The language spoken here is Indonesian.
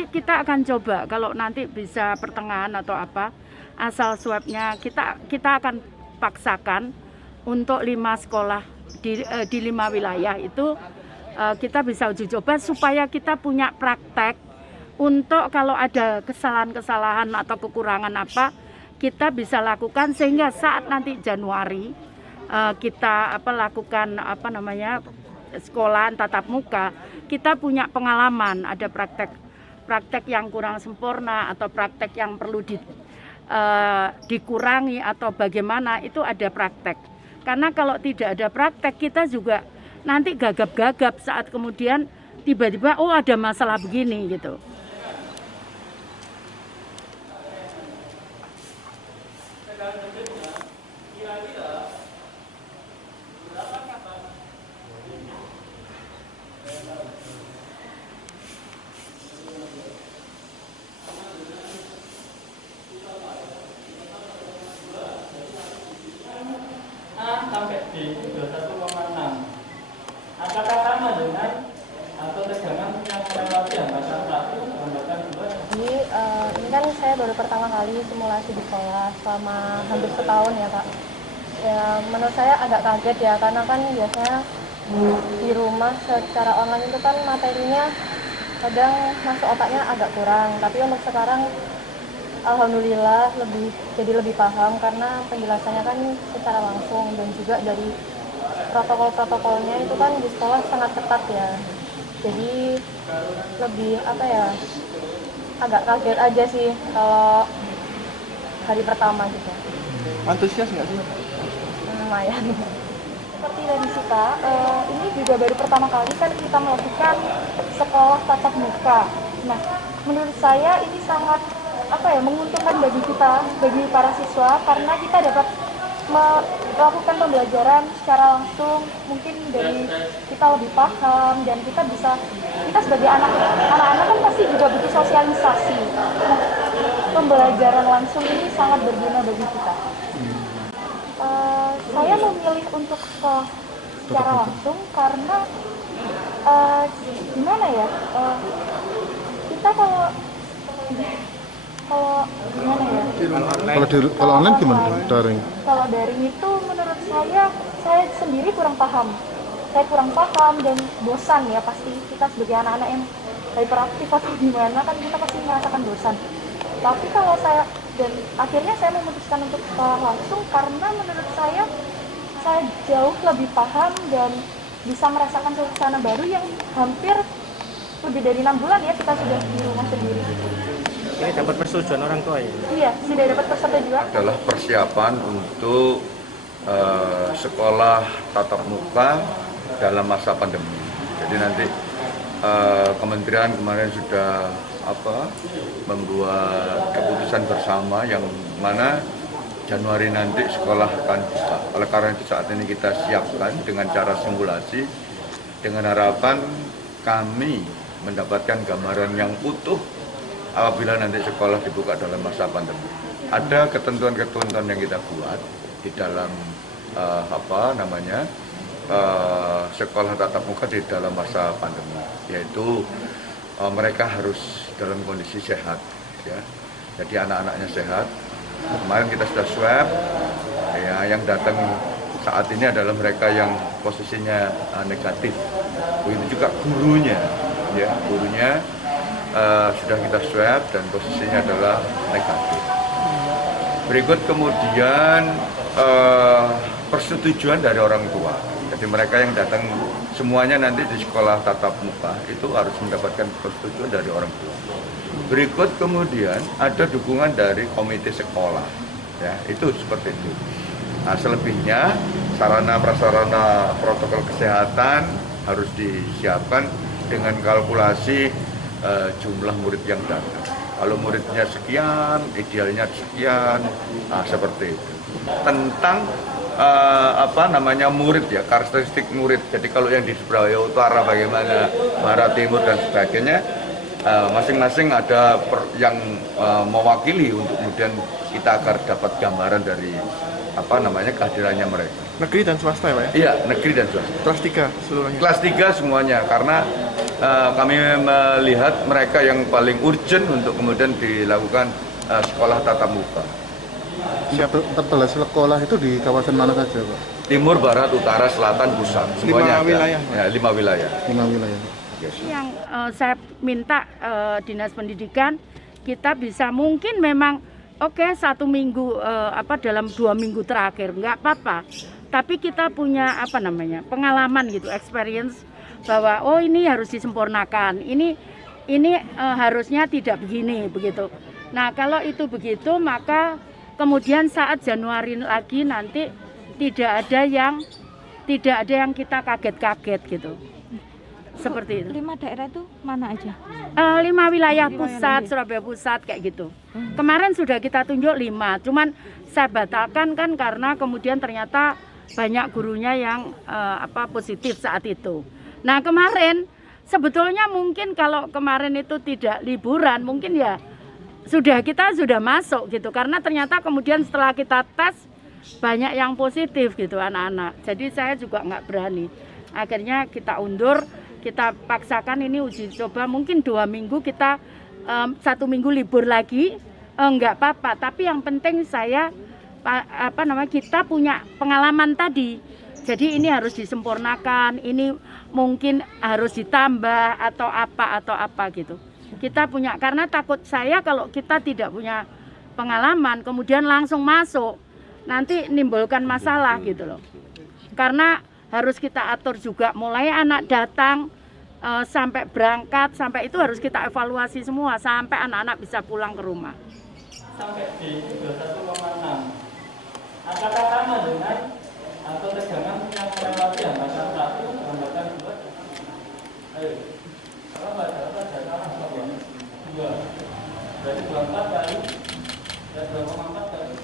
Kita akan coba kalau nanti bisa pertengahan atau apa, asal swabnya kita akan paksakan untuk 5 sekolah di 5 wilayah itu kita bisa uji coba supaya kita punya praktek untuk kalau ada kesalahan-kesalahan atau kekurangan apa kita bisa lakukan sehingga saat nanti Januari kita lakukan sekolahan tatap muka, kita punya pengalaman, ada praktek yang kurang sempurna atau praktek yang perlu dikurangi atau bagaimana, itu ada praktek. Karena kalau tidak ada praktek kita juga nanti gagap-gagap saat kemudian tiba-tiba oh ada masalah begini gitu. Sampai di 21,6. Apakah sama dengan atau tegangan yang melewati hambatan 1, hambatan 2? Jadi ini kan saya baru pertama kali simulasi di sekolah selama hampir setahun ya Kak. Ya, menurut saya agak kaget ya karena kan biasanya di rumah secara online itu kan materinya kadang masuk otaknya agak kurang. Tapi untuk sekarang alhamdulillah jadi lebih paham karena penjelasannya kan secara langsung dan juga dari protokol-protokolnya itu kan di sekolah sangat ketat ya. Jadi lebih agak kaget aja sih kalau hari pertama gitu. Antusias nggak sih? Lumayan. Seperti dari Sita, ini juga baru pertama kali kan kita melakukan sekolah tatap muka. Nah, menurut saya ini sangat menguntungkan bagi kita, bagi para siswa, karena kita dapat melakukan pembelajaran secara langsung, mungkin dari kita lebih paham dan kita sebagai anak-anak kan pasti juga butuh sosialisasi. Nah, pembelajaran langsung ini sangat berguna bagi kita. Saya memilih untuk sekolah secara langsung karena kita kalau online gimana? Daring. Kalau daring itu menurut saya sendiri kurang paham. Saya kurang paham dan bosan ya, pasti kita sebagai anak-anak yang hyperaktif atau gimana kan kita pasti merasakan bosan. Tapi kalau akhirnya saya memutuskan untuk sekolah langsung karena menurut saya jauh lebih paham dan bisa merasakan suasana baru yang hampir lebih dari 6 bulan ya kita sudah di rumah sendiri. Ini dapat persetujuan orang tua ya? Iya, sudah dapat persetujuan. Adalah persiapan untuk sekolah tatap muka dalam masa pandemi. Jadi nanti kementerian kemarin sudah membuat keputusan bersama yang mana Januari nanti sekolah akan buka. Oleh karena itu saat ini kita siapkan dengan cara simulasi dengan harapan kami mendapatkan gambaran yang utuh apabila nanti sekolah dibuka dalam masa pandemi. Ada ketentuan-ketentuan yang kita buat di dalam sekolah tatap muka di dalam masa pandemi, yaitu mereka harus dalam kondisi sehat, ya. Jadi anak-anaknya sehat. Kemarin kita sudah swab, ya, yang datang saat ini adalah mereka yang posisinya negatif. Begitu juga gurunya, ya, sudah kita swab dan posisinya adalah negatif. Berikut kemudian persetujuan dari orang tua. Jadi mereka yang datang semuanya nanti di sekolah tatap muka itu harus mendapatkan persetujuan dari orang tua. Berikut kemudian ada dukungan dari komite sekolah, ya, itu seperti itu. Nah, selebihnya sarana prasarana protokol kesehatan harus disiapkan dengan kalkulasi jumlah murid yang datang. Kalau muridnya sekian, idealnya sekian, seperti itu. Tentang murid ya, karakteristik murid. Jadi kalau yang di Surabaya Utara bagaimana, Barat Timur dan sebagainya, masing-masing ada yang mewakili untuk kemudian kita agar dapat gambaran dari kehadirannya mereka. Negeri dan swasta ya Pak ya? Iya, negeri dan swasta. Kelas 3 seluruhnya? Kelas 3 semuanya, karena kami melihat mereka yang paling urgent untuk kemudian dilakukan sekolah tatap muka. Tebal sekolah itu di kawasan mana saja, Pak? Timur, Barat, Utara, Selatan, Pusat, semuanya 5 wilayah. Ya, 5 wilayah. 5 wilayah. Yang saya minta Dinas Pendidikan kita bisa mungkin memang oke, 1 minggu dalam 2 minggu terakhir nggak apa-apa, tapi kita punya pengalaman gitu, experience bahwa oh ini harus disempurnakan, ini harusnya tidak begini begitu. Nah kalau itu begitu maka kemudian saat Januari lagi nanti tidak ada yang kita kaget-kaget gitu. Seperti itu. 5 daerah itu mana aja? 5 wilayah pusat, Surabaya Pusat kayak gitu. Kemarin sudah kita tunjuk 5, cuman saya batalkan kan karena kemudian ternyata banyak gurunya yang positif saat itu. Nah kemarin sebetulnya mungkin kalau kemarin itu tidak liburan mungkin ya kita sudah masuk gitu, karena ternyata kemudian setelah kita tes banyak yang positif gitu anak-anak. Jadi saya juga nggak berani. Akhirnya kita undur. Kita paksakan ini uji coba mungkin 2 minggu, kita 1 minggu libur lagi enggak apa-apa, tapi yang penting kita punya pengalaman tadi, jadi ini harus disempurnakan, ini mungkin harus ditambah atau apa gitu. Kita punya, karena takut saya kalau kita tidak punya pengalaman kemudian langsung masuk nanti menimbulkan masalah gitu loh, karena harus kita atur juga mulai anak datang sampai berangkat, sampai itu harus kita evaluasi semua sampai anak-anak bisa pulang ke rumah. Sampai di 21,6. Apakah sama dengan atau tegangan yang melewati hambatan 1, hambatan 2? Ayo. Kalau salah 2. Berarti 24 kali dan 2,4 kali.